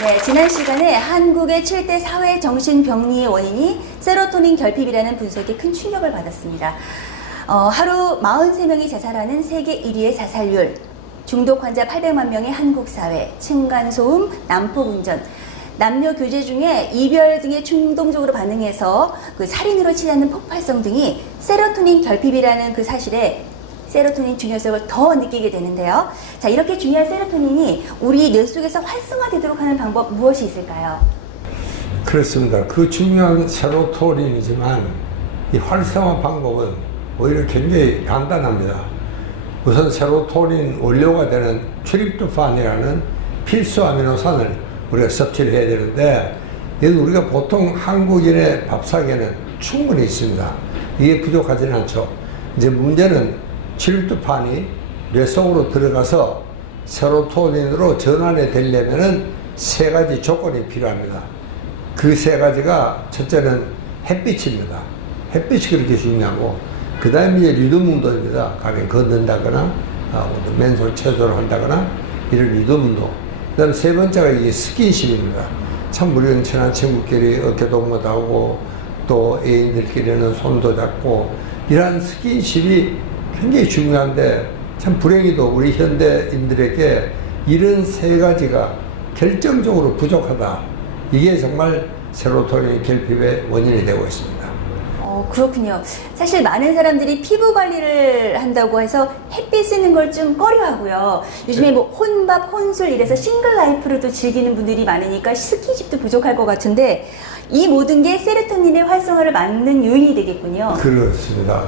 네, 지난 시간에 한국의 7대 사회 정신병리의 원인이 세로토닌 결핍이라는 분석에 큰 충격을 받았습니다. 하루 43명이 자살하는 세계 1위의 자살률, 중독 환자 800만 명의 한국 사회, 층간소음, 난폭운전, 남녀 교제 중에 이별 등에 충동적으로 반응해서 그 살인으로 치닫는 폭발성 등이 세로토닌 결핍이라는 그 사실에 세로토닌 중요성을 더 느끼게 되는데요. 자, 이렇게 중요한 세로토닌이 우리 뇌 속에서 활성화되도록 하는 방법 무엇이 있을까요? 그렇습니다. 그 중요한 세로토닌이지만 이 활성화 방법은 오히려 굉장히 간단합니다. 우선 세로토닌 원료가 되는 트립토판이라는 필수 아미노산을 우리가 섭취를 해야 되는데, 이건 우리가 보통 한국인의 밥상에는 충분히 있습니다. 이게 부족하지는 않죠. 이제 문제는 트립토판이 뇌 속으로 들어가서 세로토닌으로 전환이 되려면은 세 가지 조건이 필요합니다. 그 세 가지가 첫째는 햇빛입니다. 햇빛이 그렇게 중요하고, 그 다음에 이제 리듬 운동입니다. 가령 걷는다거나 맨손 체조를 한다거나 이런 리듬 운동. 그 다음에 세 번째가 이게 스킨십입니다. 참 우리는 친한 친구끼리 어깨동무도 하고 또 애인들끼리는 손도 잡고, 이러한 스킨십이 굉장히 중요한데, 참 불행히도 우리 현대인들에게 이런 세 가지가 결정적으로 부족하다. 이게 정말 세로토닌 결핍의 원인이 되고 있습니다. 그렇군요. 사실 많은 사람들이 피부 관리를 한다고 해서 햇빛 쐬는 걸 좀 꺼려하고요. 요즘에 뭐 혼밥, 혼술 이래서 싱글 라이프로도 즐기는 분들이 많으니까 스킨십도 부족할 것 같은데, 이 모든 게 세로토닌의 활성화를 막는 요인이 되겠군요. 그렇습니다.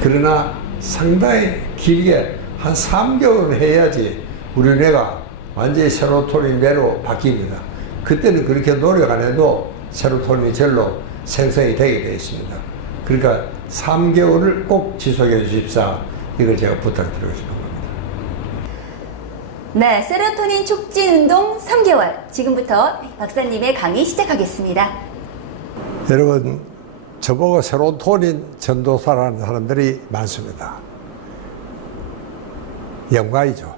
그러나 상당히 길게 한 3개월을 해야지 우리 뇌가 완전히 세로토닌 뇌로 바뀝니다. 그때는 그렇게 노력 안 해도 세로토닌이 절로 생성이 되게 되어 있습니다. 그러니까 3개월을 꼭 지속해 주십사, 이걸 제가 부탁드리고 싶은 겁니다. 네, 세로토닌 촉진 운동 3개월. 지금부터 박사님의 강의 시작하겠습니다. 여러분, 저보고 세로토닌 전도사라는 사람들이 많습니다. 영광이죠.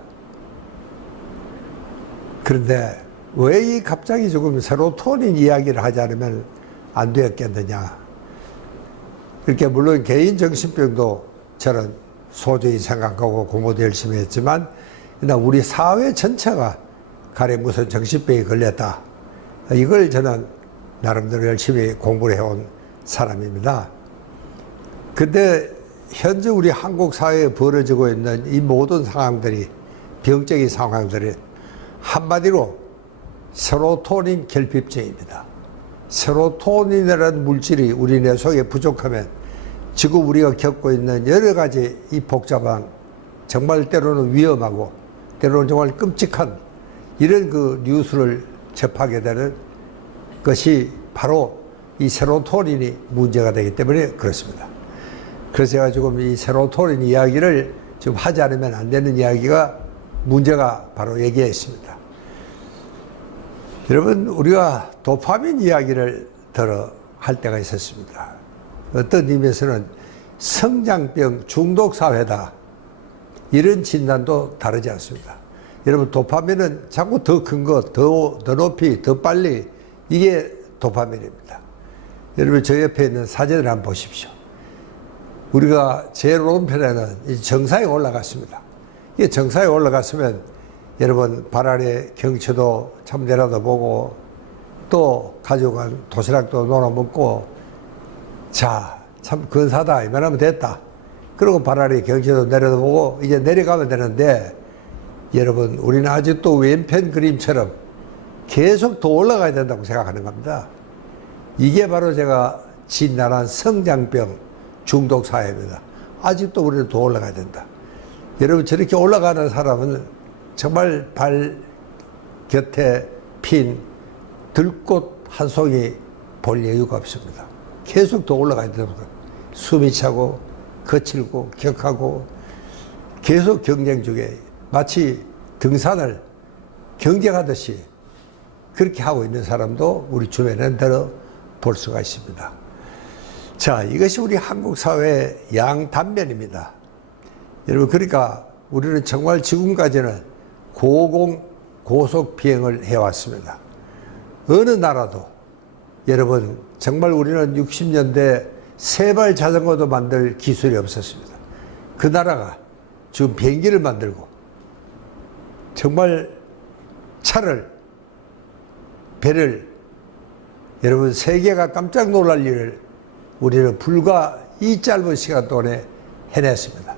그런데 왜 이 갑자기 조금 세로토닌 이야기를 하지 않으면 안 되었겠느냐. 이렇게 물론 개인 정신병도 저는 소중히 생각하고 공부도 열심히 했지만, 우리 사회 전체가 가령 무슨 정신병에 걸렸다, 이걸 저는 나름대로 열심히 공부를 해온 사람입니다. 근데 현재 우리 한국 사회에 벌어지고 있는 이 모든 상황들이, 병적인 상황들이 한마디로 세로토닌 결핍증입니다. 세로토닌이라는 물질이 우리 뇌 속에 부족하면 지금 우리가 겪고 있는 여러 가지 이 복잡한, 정말 때로는 위험하고 때로는 정말 끔찍한 이런 그 뉴스를 접하게 되는 것이 바로 이 세로토닌이 문제가 되기 때문에 그렇습니다. 그래서 제가 지금 이 세로토닌 이야기를 지금 하지 않으면 안 되는 이야기가, 문제가 바로 여기에 있습니다. 여러분, 우리가 도파민 이야기를 들어 할 때가 있었습니다. 어떤 의미에서는 성장병 중독 사회다, 이런 진단도 다르지 않습니다. 여러분, 도파민은 자꾸 더 큰 것, 더 높이, 더 빨리, 이게 도파민입니다. 여러분, 저 옆에 있는 사진을 한번 보십시오. 우리가 제일 오른편에는 정상에 올라갔습니다. 이게 정상에 올라갔으면 여러분, 발 아래 경치도 참 내려다보고 또 가져간 도시락도 놀아 먹고, 자, 참 근사하다, 이만하면 됐다. 그리고 발 아래 경치도 내려다보고 이제 내려가면 되는데, 여러분, 우리는 아직도 왼편 그림처럼 계속 더 올라가야 된다고 생각하는 겁니다. 이게 바로 제가 진단한 성장병 중독 사회입니다. 아직도 우리는 더 올라가야 된다. 여러분, 저렇게 올라가는 사람은 정말 발 곁에 핀 들꽃 한 송이 볼 여유가 없습니다. 계속 더 올라가야 된다. 숨이 차고 거칠고 격하고 계속 경쟁 중에, 마치 등산을 경쟁하듯이 그렇게 하고 있는 사람도 우리 주변에 들어 볼 수가 있습니다. 자, 이것이 우리 한국 사회의 양단면입니다. 여러분, 그러니까 우리는 정말 지금까지는 고속 비행을 해왔습니다. 어느 나라도 여러분 정말 우리는 60년대 세발 자전거도 만들 기술이 없었습니다. 그 나라가 지금 비행기를 만들고 정말 차를 배를 여러분 세계가 깜짝 놀랄 일을 우리는 불과 이 짧은 시간 동안에 해냈습니다.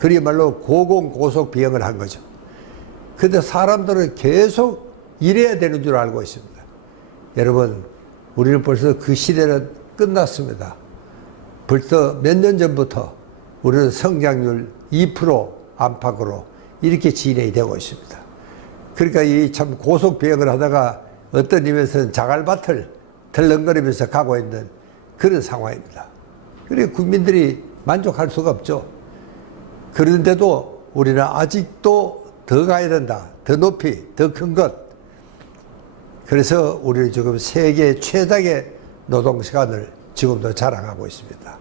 그야말로 고공고속 비행을 한 거죠. 근데 사람들은 계속 이래야 되는 줄 알고 있습니다. 여러분, 우리는 벌써 그 시대는 끝났습니다. 벌써 몇 년 전부터 우리는 성장률 2% 안팎으로 이렇게 진행이 되고 있습니다. 그러니까 이 참 고속 비행을 하다가 어떤 의미에서는 자갈밭을 덜렁거리면서 가고 있는 그런 상황입니다. 그러니까 국민들이 만족할 수가 없죠. 그런데도 우리는 아직도 더 가야 된다. 더 높이, 더 큰 것. 그래서 우리는 지금 세계 최장의 노동시간을 지금도 자랑하고 있습니다.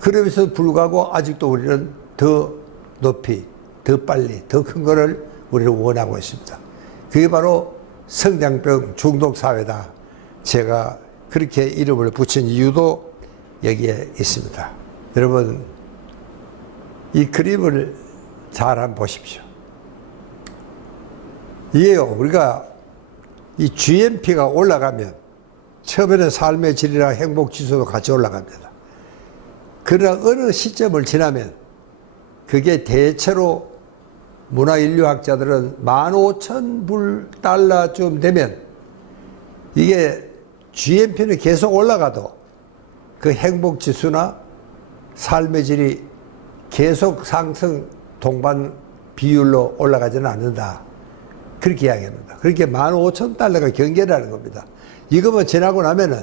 그러면서 불구하고 아직도 우리는 더 높이, 더 빨리, 더 큰 거를 우리는 원하고 있습니다. 그게 바로 성장병 중독 사회다. 제가 그렇게 이름을 붙인 이유도 여기에 있습니다. 여러분, 이 그림을 잘 한번 보십시오. 이게요, 우리가 이 GNP가 올라가면 처음에는 삶의 질이랑 행복 지수도 같이 올라갑니다. 그러나 어느 시점을 지나면 그게 대체로 문화인류학자들은 15,000달러쯤 되면 이게 GNP는 계속 올라가도 그 행복 지수나 삶의 질이 계속 상승 동반 비율로 올라가지는 않는다. 그렇게 이야기합니다. 그렇게 15,000달러가 경계라는 겁니다. 이거만 지나고 나면은,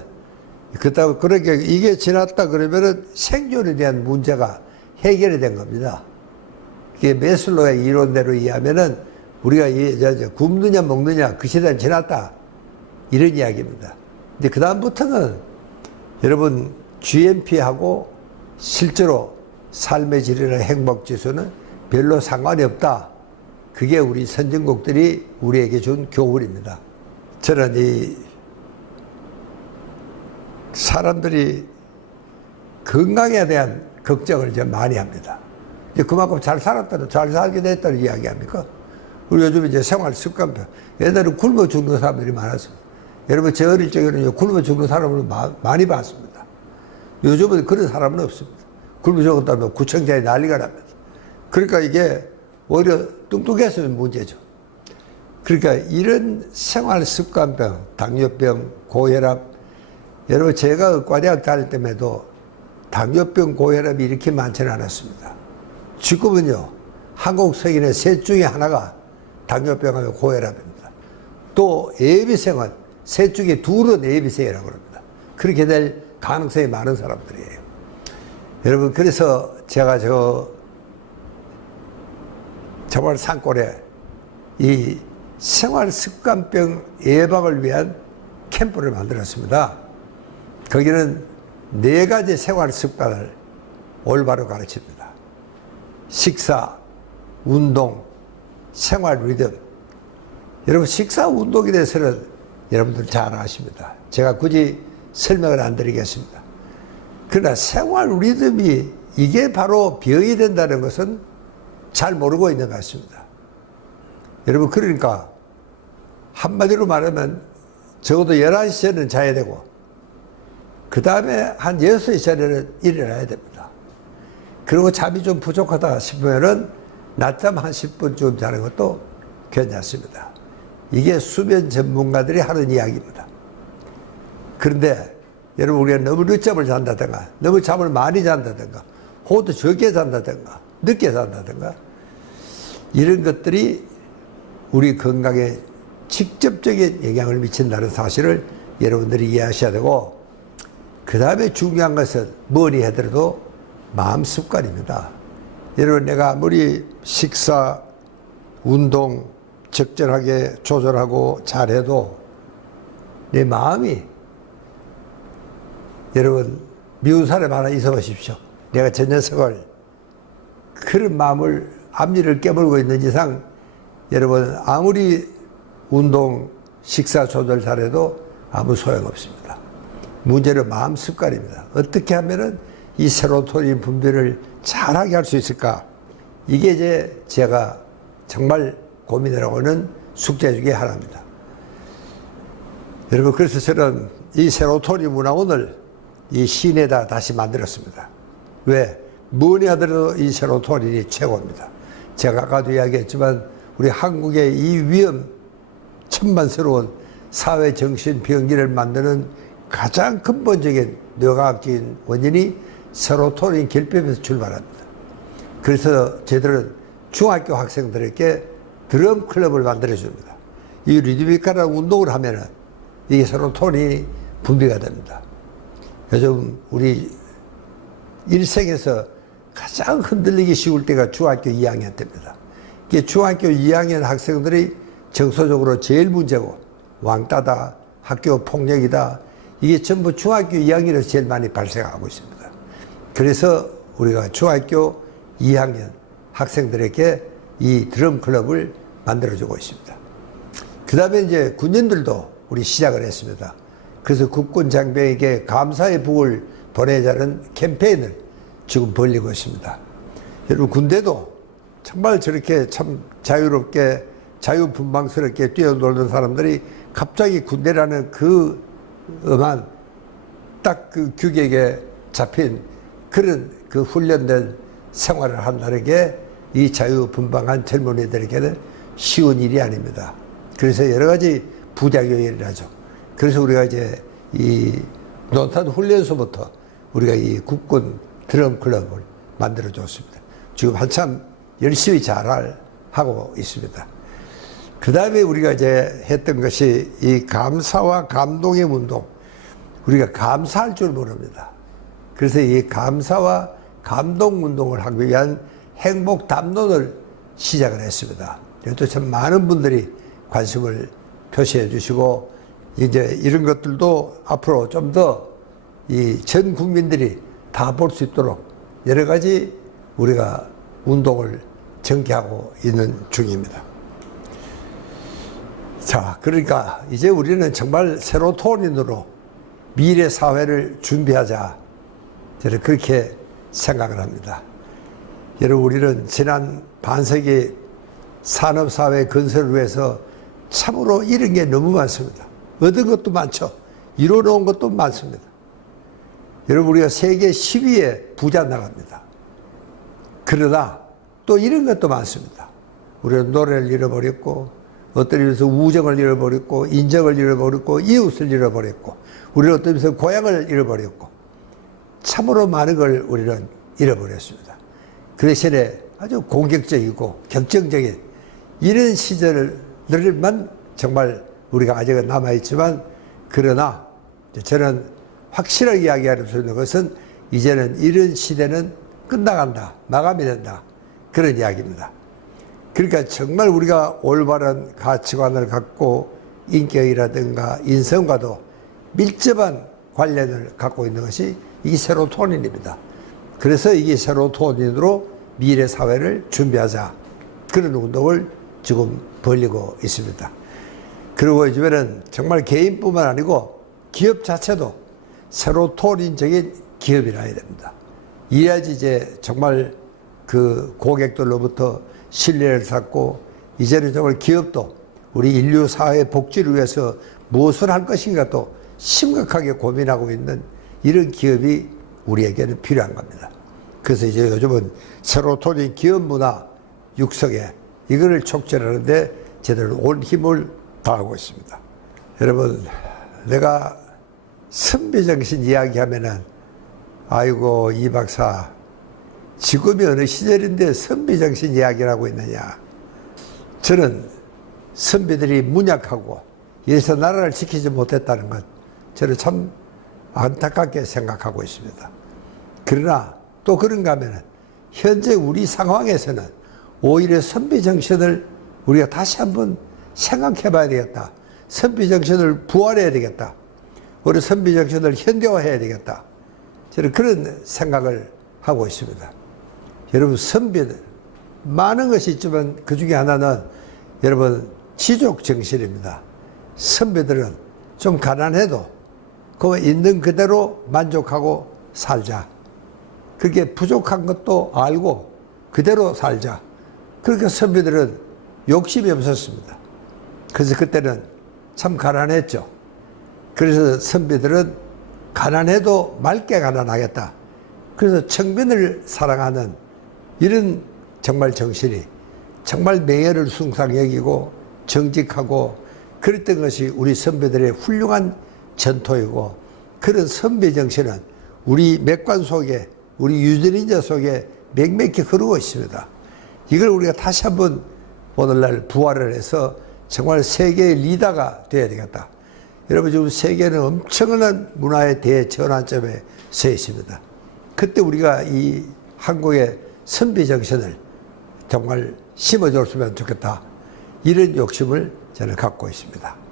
그러니까 이게 지났다 그러면은 생존에 대한 문제가 해결이 된 겁니다. 이게 메슬로의 이론대로 이해하면은 우리가 굶느냐 먹느냐 그 시대는 지났다. 이런 이야기입니다. 근데 그다음부터는 여러분 GNP하고 실제로 삶의 질이나 행복 지수는 별로 상관이 없다. 그게 우리 선진국들이 우리에게 준 교훈입니다. 저는 이 사람들이 건강에 대한 걱정을 좀 많이 합니다. 그만큼 잘 살았다는, 잘 살게 됐다는 이야기 아닙니까? 우리 요즘 이제 생활 습관표. 옛날에 굶어 죽는 사람들이 많았습니다. 여러분, 제 어릴 적에는 굶어 죽는 사람을 많이 봤습니다. 요즘은 그런 사람은 없습니다. 굶어 죽었다면 구청장이 난리가 납니다. 그러니까 이게 오히려 뚱뚱해서는 문제죠. 그러니까 이런 생활 습관병, 당뇨병, 고혈압, 여러분 제가 의과대학 다닐 때에도 당뇨병, 고혈압이 이렇게 많지는 않았습니다. 지금은요, 한국 성인의 셋 중에 하나가 당뇨병하고 고혈압입니다. 또 예비생은 셋 중에 둘은 예비생이라고 합니다. 그렇게 될 가능성이 많은 사람들이에요. 여러분, 그래서 제가 정말 산골에 이 생활 습관병 예방을 위한 캠프를 만들었습니다. 거기는 4가지 생활 습관을 올바로 가르칩니다. 식사, 운동, 생활 리듬. 여러분, 식사, 운동에 대해서는 여러분들 잘 아십니다. 제가 굳이 설명을 안 드리겠습니다. 그러나 생활 리듬이 이게 바로 병이 된다는 것은 잘 모르고 있는 것 같습니다. 여러분, 그러니까 한마디로 말하면 적어도 11시에는 자야 되고 그 다음에 한 6시 전에는 일어나야 됩니다. 그리고 잠이 좀 부족하다 싶으면은 낮잠 한 10분쯤 자는 것도 괜찮습니다. 이게 수면 전문가들이 하는 이야기입니다. 그런데 여러분, 우리가 너무 늦잠을 잔다든가 너무 잠을 많이 잔다든가 혹은 적게 잔다든가 늦게 잔다든가 이런 것들이 우리 건강에 직접적인 영향을 미친다는 사실을 여러분들이 이해하셔야 되고, 그 다음에 중요한 것은 뭐니 하더라도 마음 습관입니다. 여러분, 내가 아무리 식사, 운동 적절하게 조절하고 잘해도 내 마음이, 여러분, 미운 사람 하나 있어 보십시오. 내가 저 녀석을, 그런 마음을, 앞니를 깨물고 있는 이상 여러분 아무리 운동, 식사 조절 잘해도 아무 소용없습니다. 문제는 마음 습관입니다. 어떻게 하면은 이 세로토닌 분비를 잘하게 할 수 있을까? 이게 이제 제가 정말 고민을 하고 있는 숙제 중에 하나입니다. 여러분, 그래서 저는 이 세로토닌 문화원을 이 시내에다 다시 만들었습니다. 왜? 뭐니 하더라도 이 세로토닌이 최고입니다. 제가 아까도 이야기했지만 우리 한국의 이 천만스러운 사회 정신 병기를 만드는 가장 근본적인 뇌과학적인 원인이 세로토닌 결핍에서 출발합니다. 그래서 저희들은 중학교 학생들에게 드럼 클럽을 만들어줍니다. 이 리드미컬한 운동을 하면은 이게 세로토닌이 분비가 됩니다. 요즘 우리 일생에서 가장 흔들리기 쉬울 때가 중학교 2학년 때입니다. 이게 중학교 2학년 학생들이 정서적으로 제일 문제고, 왕따다, 학교 폭력이다, 이게 전부 중학교 2학년에서 제일 많이 발생하고 있습니다. 그래서 우리가 중학교 2학년 학생들에게 이 드럼 클럽을 만들어주고 있습니다. 그 다음에 이제 군인들도 우리 시작을 했습니다. 그래서 국군 장병에게 감사의 북을 보내자는 캠페인을 지금 벌리고 있습니다. 여러분, 군대도 정말 저렇게 참 자유롭게 자유분방스럽게 뛰어놀던 사람들이 갑자기 군대라는 그 엄한 딱 그 규격에 잡힌 그런 그 훈련된 생활을 한다는 게 이 자유분방한 젊은이들에게는 쉬운 일이 아닙니다. 그래서 여러 가지 부작용이 일어나죠. 그래서 우리가 이제 이 논탄 훈련소부터 우리가 이 국군 드럼 클럽을 만들어 줬습니다. 지금 한참 열심히 하고 있습니다. 그 다음에 우리가 이제 했던 것이 이 감사와 감동의 운동. 우리가 감사할 줄 모릅니다. 그래서 이 감사와 감동 운동을 하기 위한 행복 담론을 시작을 했습니다. 이것도 참 많은 분들이 관심을 표시해 주시고, 이제 이런 것들도 앞으로 좀 더 이 전 국민들이 다 볼 수 있도록 여러 가지 우리가 운동을 전개하고 있는 중입니다. 자, 그러니까 이제 우리는 정말 세로토닌으로 미래 사회를 준비하자, 저는 그렇게 생각을 합니다. 여러분, 우리는 지난 반세기 산업사회 건설을 위해서 참으로 잃은 게 너무 많습니다. 얻은 것도 많죠. 이뤄놓은 것도 많습니다. 여러분, 우리가 세계 10위에 부자 나라입니다. 그러나 또 잃은 것도 많습니다. 우리는 노래를 잃어버렸고, 어떤 의미에서 우정을 잃어버렸고, 인정을 잃어버렸고, 이웃을 잃어버렸고, 우리는 어떤 의미에서 고향을 잃어버렸고, 참으로 많은 걸 우리는 잃어버렸습니다. 그 대신에 아주 공격적이고 격정적인 이런 시절들만 정말 우리가 아직은 남아있지만, 그러나 저는 확실하게 이야기할 수 있는 것은 이제는 이런 시대는 끝나간다, 마감이 된다, 그런 이야기입니다. 그러니까 정말 우리가 올바른 가치관을 갖고 인격이라든가 인성과도 밀접한 관련을 갖고 있는 것이 이 세로토닌입니다. 그래서 이게 세로토닌으로 미래 사회를 준비하자, 그런 운동을 지금 벌리고 있습니다. 그리고 요즘에는 정말 개인뿐만 아니고 기업 자체도 세로토닌적인 기업이라 해야 됩니다. 이래야지 이제 정말 그 고객들로부터 신뢰를 쌓고, 이제는 정말 기업도 우리 인류 사회 복지를 위해서 무엇을 할 것인가 또 심각하게 고민하고 있는 이런 기업이 우리에게는 필요한 겁니다. 그래서 이제 요즘은 세로토닌 기업 문화 육성에 이거를 촉진하는데 제대로 온 힘을 다하고 있습니다. 여러분, 내가 선비정신 이야기하면은 아이고 이 박사 지금이 어느 시절인데 선비정신 이야기를 하고 있느냐. 저는 선비들이 문약하고 이래서 나라를 지키지 못했다는 것, 저는 참 안타깝게 생각하고 있습니다. 그러나 또 그런가 하면은 현재 우리 상황에서는 오히려 선비정신을 우리가 다시 한번 생각해 봐야 되겠다. 선비정신을 부활해야 되겠다. 우리 선비정신을 현대화해야 되겠다. 저는 그런 생각을 하고 있습니다. 여러분, 선비들 많은 것이 있지만 그 중에 하나는 여러분 지족 정신입니다. 선배들은 좀 가난해도 그 있는 그대로 만족하고 살자. 그게 부족한 것도 알고 그대로 살자. 그러니까 선배들은 욕심이 없었습니다. 그래서 그때는 참 가난했죠. 그래서 선배들은 가난해도 맑게 가난하겠다. 그래서 청년을 사랑하는 이런 정말 정신이 정말 명예를 숭상 여기고 정직하고 그랬던 것이 우리 선배들의 훌륭한 전토이고, 그런 선배 정신은 우리 맥관 속에, 우리 유전인자 속에 맥맥히 흐르고 있습니다. 이걸 우리가 다시 한번 오늘날 부활을 해서 정말 세계의 리더가 되어야 되겠다. 여러분, 지금 세계는 엄청난 문화의 대전환점에 서 있습니다. 그때 우리가 이 한국의 선비 정신을 정말 심어줬으면 좋겠다. 이런 욕심을 저는 갖고 있습니다.